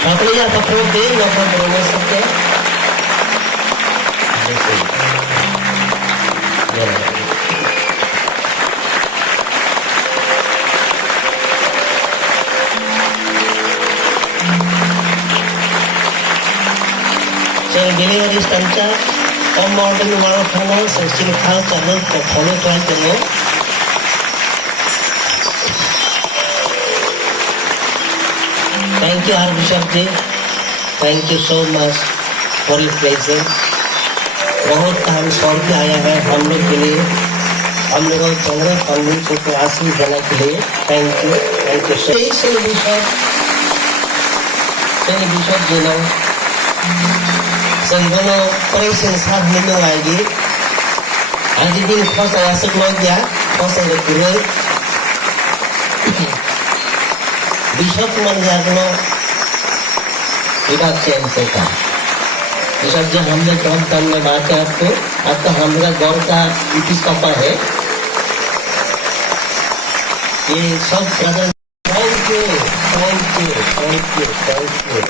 Papaya paprote, no problema sakit. Saya delivery stanca, modern world finance, sini hal channel follow tuan tengok. Thank you, Archbishop Ji. Thank you so much for your presence. बहुत टाइम छोड़ के आया है हम लोग के लिए, हम लोग 15 को आशीष देने के लिए। Thank you so much. Seni Bishop जी लोग संगठनों प्रेसिडेंट साहब मिलने आएगी। आज दिन खुश है सब लोग क्या खुश है पूरे बिशप मन जागनो विभाग चेंज से था। बिशप जी हमने बहुत धन्यवाद है आपका हमारा गौर का इतिस्कपा है ये सब brother. Thank you thank you thank you thank you.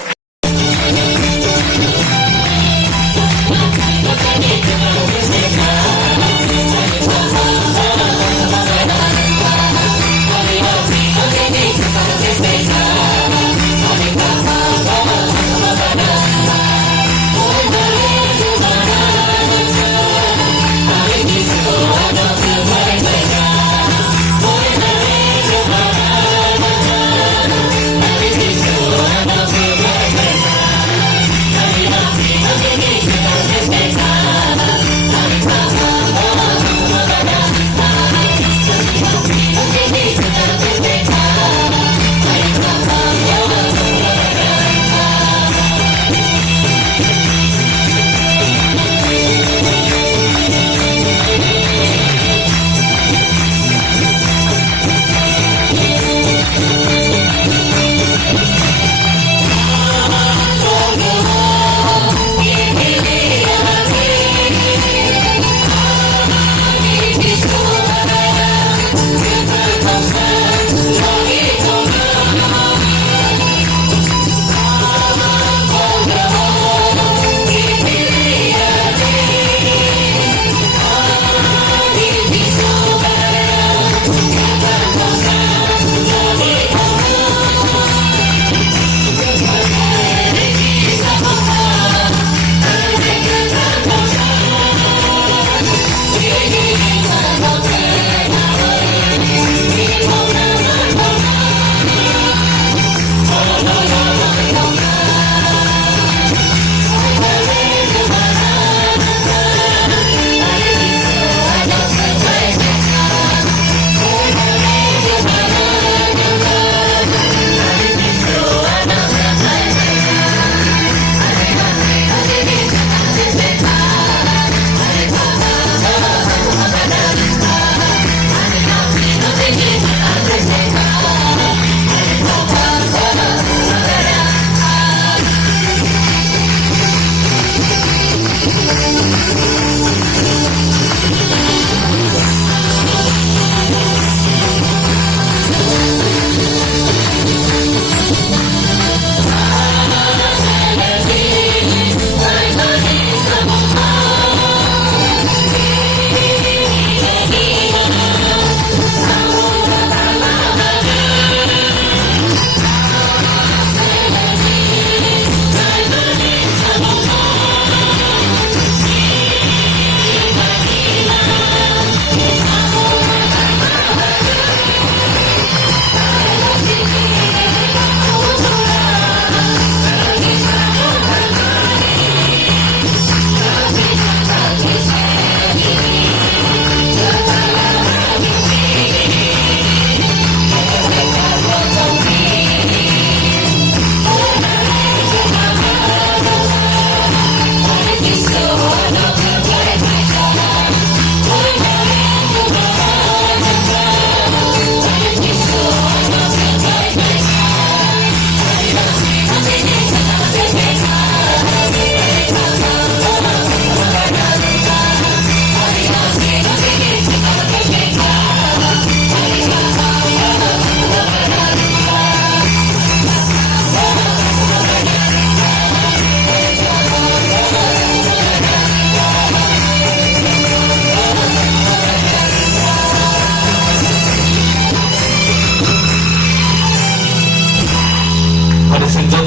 जो